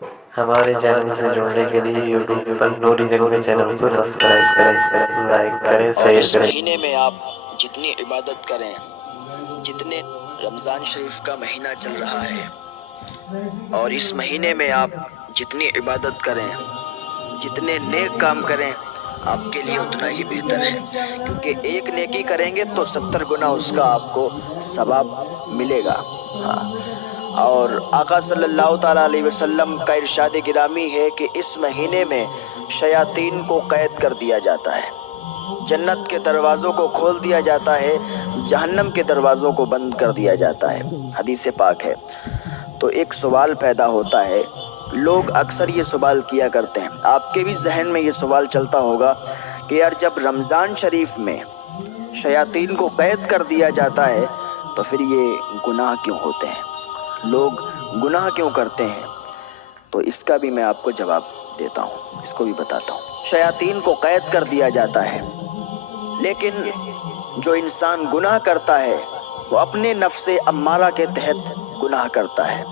ہمارے چینل سے جڑنے کے لیے یوٹیوب پر نوری رنگ چینل کو سبسکرائب کریں، لائک کریں، اور شیئر اس کریں۔ مہینے میں آپ جتنی عبادت کریں، جتنے رمضان شریف کا مہینہ چل رہا ہے، اور اس مہینے میں آپ جتنی عبادت کریں، جتنے نیک کام کریں، آپ کے لیے اتنا ہی بہتر ہے، کیونکہ ایک نیکی کریں گے تو 70 گنا اس کا آپ کو ثواب ملے گا۔ ہاں، اور آقا صلی اللہ تعالیٰ علیہ وسلم کا ارشاد گرامی ہے کہ اس مہینے میں شیاطین کو قید کر دیا جاتا ہے، جنت کے دروازوں کو کھول دیا جاتا ہے، جہنم کے دروازوں کو بند کر دیا جاتا ہے، حدیث پاک ہے۔ تو ایک سوال پیدا ہوتا ہے، لوگ اکثر یہ سوال کیا کرتے ہیں، آپ کے بھی ذہن میں یہ سوال چلتا ہوگا کہ یار جب رمضان شریف میں شیاطین کو قید کر دیا جاتا ہے تو پھر یہ گناہ کیوں ہوتے ہیں، لوگ گناہ کیوں کرتے ہیں؟ تو اس کا بھی میں آپ کو جواب دیتا ہوں، اس کو بھی بتاتا ہوں۔ شیاطین کو قید کر دیا جاتا ہے، لیکن جو انسان گناہ کرتا ہے وہ اپنے نفس امارہ کے تحت گناہ کرتا ہے،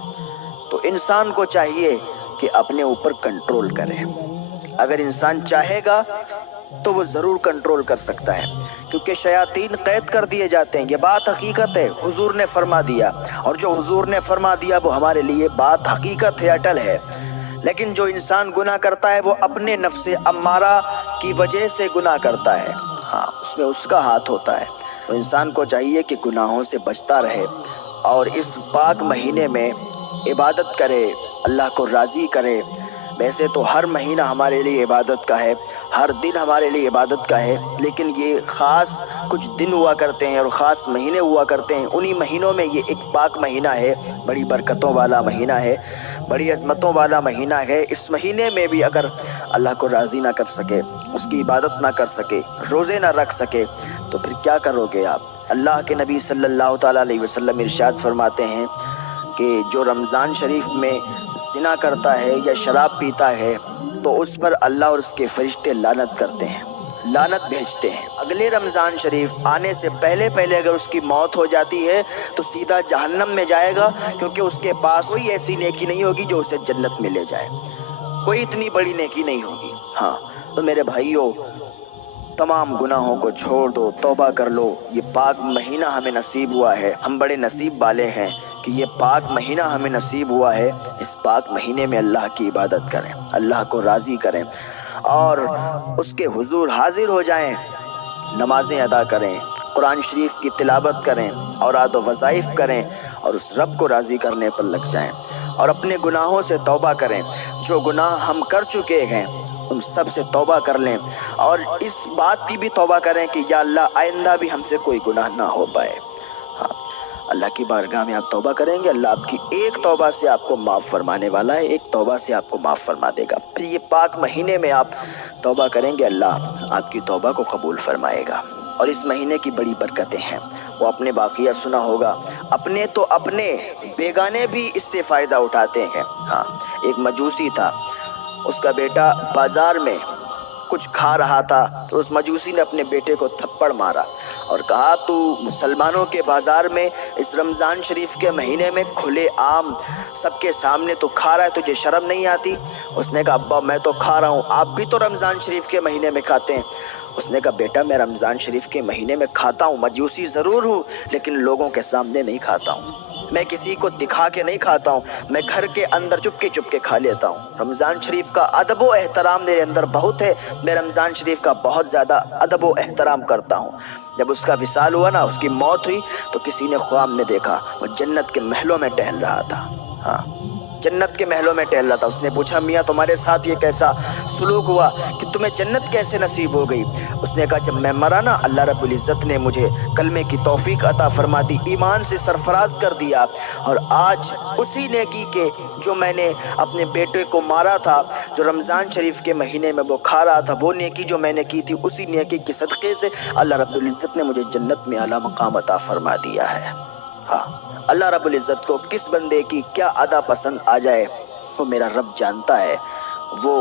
تو انسان کو چاہیے کہ اپنے اوپر کنٹرول کرے۔ اگر انسان چاہے گا تو وہ ضرور کنٹرول کر سکتا ہے، کیونکہ شیاطین قید کر دیے جاتے ہیں، یہ بات حقیقت ہے، حضور نے فرما دیا، اور جو حضور نے فرما دیا وہ ہمارے لیے بات حقیقت ہے، اٹل ہے۔ لیکن جو انسان گناہ کرتا ہے وہ اپنے نفس امارہ کی وجہ سے گناہ کرتا ہے، ہاں، اس میں اس کا ہاتھ ہوتا ہے۔ تو انسان کو چاہیے کہ گناہوں سے بچتا رہے اور اس پاک مہینے میں عبادت کرے، اللہ کو راضی کرے۔ ویسے تو ہر مہینہ ہمارے لیے عبادت کا ہے، ہر دن ہمارے لیے عبادت کا ہے، لیکن یہ خاص کچھ دن ہوا کرتے ہیں اور خاص مہینے ہوا کرتے ہیں، انہی مہینوں میں یہ ایک پاک مہینہ ہے، بڑی برکتوں والا مہینہ ہے، بڑی عظمتوں والا مہینہ ہے۔ اس مہینے میں بھی اگر اللہ کو راضی نہ کر سکے، اس کی عبادت نہ کر سکے، روزے نہ رکھ سکے، تو پھر کیا کرو گے آپ؟ اللہ کے نبی صلی اللہ تعالیٰ علیہ وسلم ارشاد فرماتے ہیں کہ جو رمضان شریف میں زنا کرتا ہے یا شراب پیتا ہے تو اس پر اللہ اور اس کے فرشتے لعنت کرتے ہیں، لعنت بھیجتے ہیں۔ اگلے رمضان شریف آنے سے پہلے اگر اس کی موت ہو جاتی ہے تو سیدھا جہنم میں جائے گا، کیونکہ اس کے پاس کوئی ایسی نیکی نہیں ہوگی جو اسے جنت میں لے جائے، کوئی اتنی بڑی نیکی نہیں ہوگی۔ ہاں، تو میرے بھائیوں، تمام گناہوں کو چھوڑ دو، توبہ کر لو، یہ پاک مہینہ ہمیں نصیب ہوا ہے، ہم بڑے نصیب والے ہیں کہ یہ پاک مہینہ ہمیں نصیب ہوا ہے۔ اس پاک مہینے میں اللہ کی عبادت کریں، اللہ کو راضی کریں اور اس کے حضور حاضر ہو جائیں، نمازیں ادا کریں، قرآن شریف کی تلاوت کریں، اوراد و وظائف کریں اور اس رب کو راضی کرنے پر لگ جائیں اور اپنے گناہوں سے توبہ کریں۔ جو گناہ ہم کر چکے ہیں ان سب سے توبہ کر لیں اور اس بات کی بھی توبہ کریں کہ یا اللہ آئندہ بھی ہم سے کوئی گناہ نہ ہو پائے۔ ہاں، اللہ کی بارگاہ میں آپ توبہ کریں گے، اللہ آپ کی ایک توبہ سے آپ کو معاف فرمانے والا ہے، ایک توبہ سے آپ کو معاف فرما دے گا۔ پھر یہ پاک مہینے میں آپ توبہ کریں گے، اللہ آپ کی توبہ کو قبول فرمائے گا۔ اور اس مہینے کی بڑی برکتیں ہیں، وہ اپنے واقعہ سنا ہوگا، اپنے تو اپنے بیگانے بھی اس سے فائدہ اٹھاتے ہیں۔ ہاں، ایک مجوسی تھا، اس کا بیٹا بازار میں کچھ کھا رہا تھا تو اس مجوسی نے اپنے بیٹے کو تھپڑ مارا اور کہا تو مسلمانوں کے بازار میں اس رمضان شریف کے مہینے میں کھلے عام سب کے سامنے تو کھا رہا ہے، تجھے شرم نہیں آتی؟ اس نے کہا ابا میں تو کھا رہا ہوں، آپ بھی تو رمضان شریف کے مہینے میں کھاتے ہیں۔ اس نے کہا بیٹا میں رمضان شریف کے مہینے میں کھاتا ہوں، مجوسی ضرور ہوں لیکن لوگوں کے سامنے نہیں کھاتا ہوں، میں کسی کو دکھا کے نہیں کھاتا ہوں، میں گھر کے اندر چپ کے کھا لیتا ہوں۔ رمضان شریف کا ادب و احترام میرے اندر بہت ہے، میں رمضان شریف کا بہت زیادہ ادب و احترام کرتا ہوں۔ جب اس کا وصال ہوا نا، اس کی موت ہوئی، تو کسی نے خواب میں دیکھا وہ جنت کے محلوں میں ٹہل رہا تھا۔ ہاں، جنت کے محلوں میں ٹہل رہا تھا۔ اس نے پوچھا میاں تمہارے ساتھ یہ کیسا سلوک ہوا کہ تمہیں جنت کیسے نصیب ہو گئی؟ اس نے کہا جب میں مرا نا، اللہ رب العزت نے مجھے کلمے کی توفیق عطا فرما دی، ایمان سے سرفراز کر دیا، اور آج اسی نیکی کے جو میں نے اپنے بیٹے کو مارا تھا، جو رمضان شریف کے مہینے میں وہ کھا رہا تھا، وہ نیکی جو میں نے کی تھی، اسی نیکی کے صدقے سے اللہ رب العزت نے مجھے جنت میں اعلیٰ مقام عطا فرما دیا ہے۔ ہاں، اللہ رب العزت کو کس بندے کی کیا ادا پسند آ جائے وہ میرا رب جانتا ہے، وہ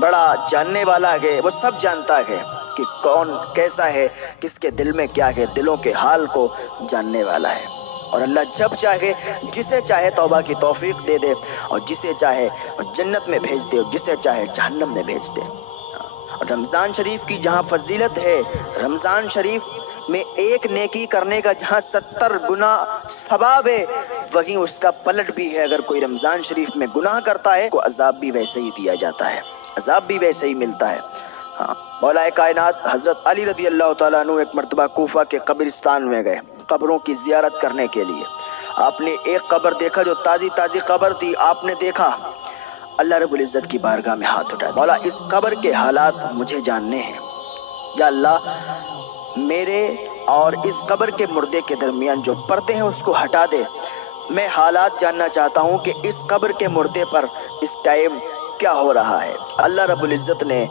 بڑا جاننے والا ہے، وہ سب جانتا ہے کہ کون کیسا ہے، کس کے دل میں کیا ہے، دلوں کے حال کو جاننے والا ہے۔ اور اللہ جب چاہے جسے چاہے توبہ کی توفیق دے دے، اور جسے چاہے جنت میں بھیج دے، اور جسے چاہے جہنم میں بھیج دے۔ اور رمضان شریف کی جہاں فضیلت ہے، رمضان شریف میں ایک نیکی کرنے کا جہاں 70 گنا ثواب ہے، وہیں اس کا پلٹ بھی ہے۔ اگر کوئی رمضان شریف میں گناہ کرتا ہے کو عذاب بھی ویسے ہی دیا جاتا ہے، عذاب بھی ویسے ہی ملتا ہے۔ مولا کائنات حضرت علی رضی اللہ تعالیٰ عنہ ایک مرتبہ کوفہ کے قبرستان میں گئے قبروں کی زیارت کرنے کے لیے۔ آپ نے ایک قبر دیکھا جو تازی تازی قبر تھی، آپ نے دیکھا، اللہ رب العزت کی بارگاہ میں ہاتھ اٹھا، مولا اس قبر کے حالات مجھے جاننے ہیں، یا اللہ میرے اور اس قبر کے مردے کے درمیان جو پردے ہیں اس کو ہٹا دے، میں حالات جاننا چاہتا ہوں کہ اس قبر کے مردے پر اس ٹائم کیا ہو رہا ہے۔ اللہ رب العزت نے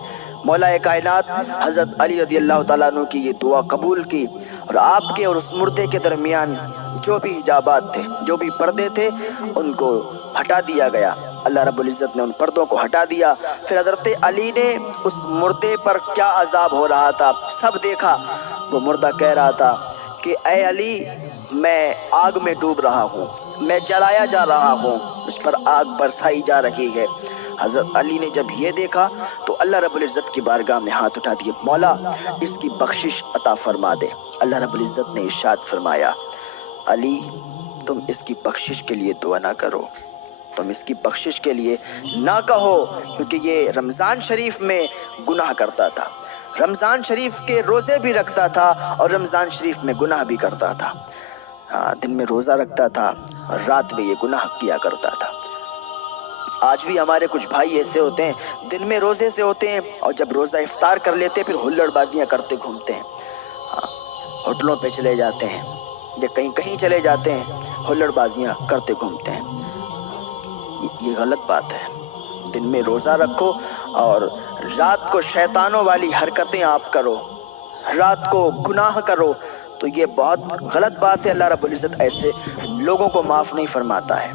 مولا کائنات حضرت علی رضی اللہ تعالیٰ عنہ کی یہ دعا قبول کی، اور آپ کے اور اس مردے کے درمیان جو بھی حجابات تھے، جو بھی پردے تھے، ان کو ہٹا دیا گیا۔ اللہ رب العزت نے ان پردوں کو ہٹا دیا۔ پھر حضرت علی نے اس مردے پر کیا عذاب ہو رہا تھا سب دیکھا۔ وہ مردہ کہہ رہا تھا کہ اے علی، میں آگ میں ڈوب رہا ہوں، میں جلایا جا رہا ہوں، اس پر آگ برسائی جا رہی ہے۔ حضرت علی نے جب یہ دیکھا تو اللہ رب العزت کی بارگاہ میں ہاتھ اٹھا دیے، مولا اس کی بخشش عطا فرما دے۔ اللہ رب العزت نے ارشاد فرمایا، علی تم اس کی بخشش کے لیے دعا نہ کرو، تم اس کی بخشش کے لیے نہ کہو، کیونکہ یہ رمضان شریف میں گناہ کرتا تھا، رمضان شریف کے روزے بھی رکھتا تھا اور رمضان شریف میں گناہ بھی کرتا تھا۔ دن میں روزہ رکھتا تھا اور رات میں یہ گناہ کیا کرتا تھا۔ آج بھی ہمارے کچھ بھائی ایسے ہوتے ہیں، دن میں روزے سے ہوتے ہیں اور جب روزہ افطار کر لیتے پھر ہلڑ بازیاں کرتے گھومتے ہیں، ہوٹلوں پہ چلے جاتے ہیں یا کہیں چلے جاتے ہیں، ہلڑ بازیاں کرتے گھومتے ہیں۔ یہ غلط بات ہے۔ دن میں روزہ رکھو اور رات کو شیطانوں والی حرکتیں آپ کرو، رات کو گناہ کرو، تو یہ بہت غلط بات ہے۔ اللہ رب العزت ایسے لوگوں کو معاف نہیں فرماتا ہے۔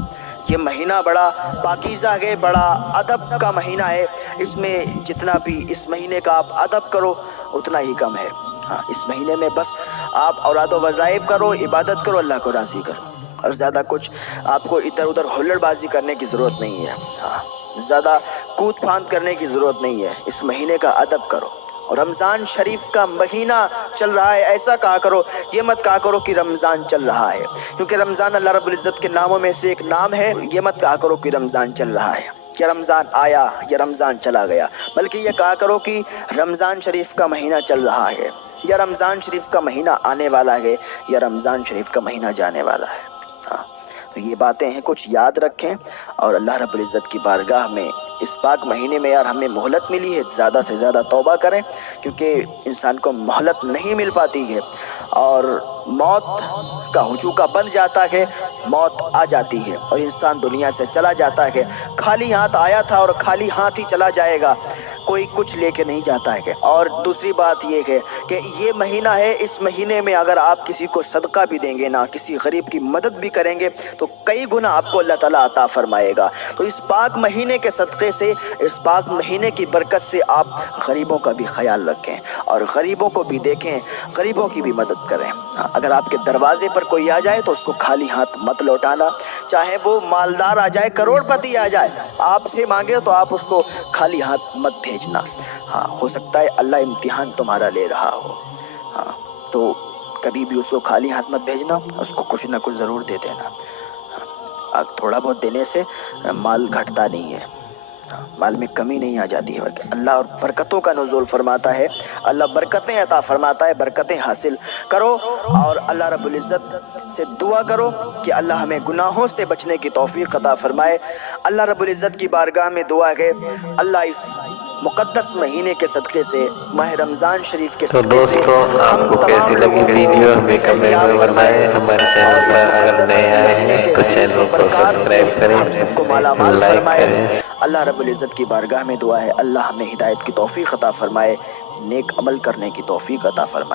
یہ مہینہ بڑا پاکیزہ ہے، بڑا ادب کا مہینہ ہے، اس میں جتنا بھی اس مہینے کا آپ ادب کرو اتنا ہی کم ہے۔ اس مہینے میں بس آپ اوراد و وظائف کرو، عبادت کرو، اللہ کو راضی کرو، اور زیادہ کچھ آپ کو ادھر ادھر ہلڑ بازی کرنے کی ضرورت نہیں ہے، زیادہ کود پھاند کرنے کی ضرورت نہیں ہے۔ اس مہینے کا ادب کرو۔ اور رمضان شریف کا مہینہ چل رہا ہے، ایسا کہا کرو، یہ مت کہا کرو کہ رمضان چل رہا ہے، کیونکہ رمضان اللہ رب العزت کے ناموں میں سے ایک نام ہے۔ یہ مت کہا کرو کہ رمضان چل رہا ہے، کہ رمضان آیا یا رمضان چلا گیا، بلکہ یہ کہا کرو کہ رمضان شریف کا مہینہ چل رہا ہے، یا رمضان شریف کا مہینہ آنے والا ہے، یا رمضان شریف کا مہینہ جانے والا ہے۔ تو یہ باتیں ہیں، کچھ یاد رکھیں، اور اللہ رب العزت کی بارگاہ میں اس پاک مہینے میں یار ہمیں مہلت ملی ہے، زیادہ سے زیادہ توبہ کریں، کیونکہ انسان کو مہلت نہیں مل پاتی ہے، اور موت کا ہجوکا بن جاتا ہے، موت آ جاتی ہے اور انسان دنیا سے چلا جاتا ہے۔ خالی ہاتھ آیا تھا اور خالی ہاتھ ہی چلا جائے گا، کوئی کچھ لے کے نہیں جاتا ہے۔ اور دوسری بات یہ ہے کہ یہ مہینہ ہے، اس مہینے میں اگر آپ کسی کو صدقہ بھی دیں گے نا، کسی غریب کی مدد بھی کریں گے تو کئی گنا آپ کو اللہ تعالیٰ عطا فرمائے گا۔ تو اس پاک مہینے کے صدقے سے، اس پاک مہینے کی برکت سے آپ غریبوں کا بھی خیال رکھیں اور غریبوں کو بھی دیکھیں، غریبوں کی بھی مدد کریں۔ اگر آپ کے دروازے پر کوئی آ جائے تو اس کو خالی ہاتھ مت لوٹانا، چاہے وہ مالدار آ جائے، کروڑ پتی آ جائے، آپ سے مانگے تو آپ اس کو خالی ہاتھ مت بھیجنا۔ ہو سکتا ہے اللہ امتحان تمہارا لے رہا ہو، تو کبھی بھی اس کو خالی ہاتھ مت بھیجنا، اس کو کچھ نہ کچھ ضرور دے دینا۔ تھوڑا بہت دینے سے مال گھٹتا نہیں ہے، مال میں کمی نہیں آ جاتی ہے، اللہ اور برکتوں کا نزول فرماتا ہے، اللہ برکتیں عطا فرماتا ہے، برکتیں حاصل کرو اور اللہ رب العزت سے دعا کرو کہ اللہ ہمیں گناہوں سے بچنے کی توفیق عطا فرمائے۔ اللہ رب العزت کی بارگاہ میں دعا ہے اللہ اس مقدس مہینے کے صدقے سے، ماہ رمضان شریف کے تو دوستو آپ کو کیسی لگی ویڈیو ہمیں کمنٹ میں بتائیں۔ ہمارے چینل پر اگر نئے آئے ہیں تو چینل کو سبسکرائب کریں، لائک کریں۔ اللہ رب العزت کی بارگاہ میں دعا ہے اللہ ہمیں ہدایت کی توفیق عطا فرمائے، نیک عمل کرنے کی توفیق عطا فرمائے۔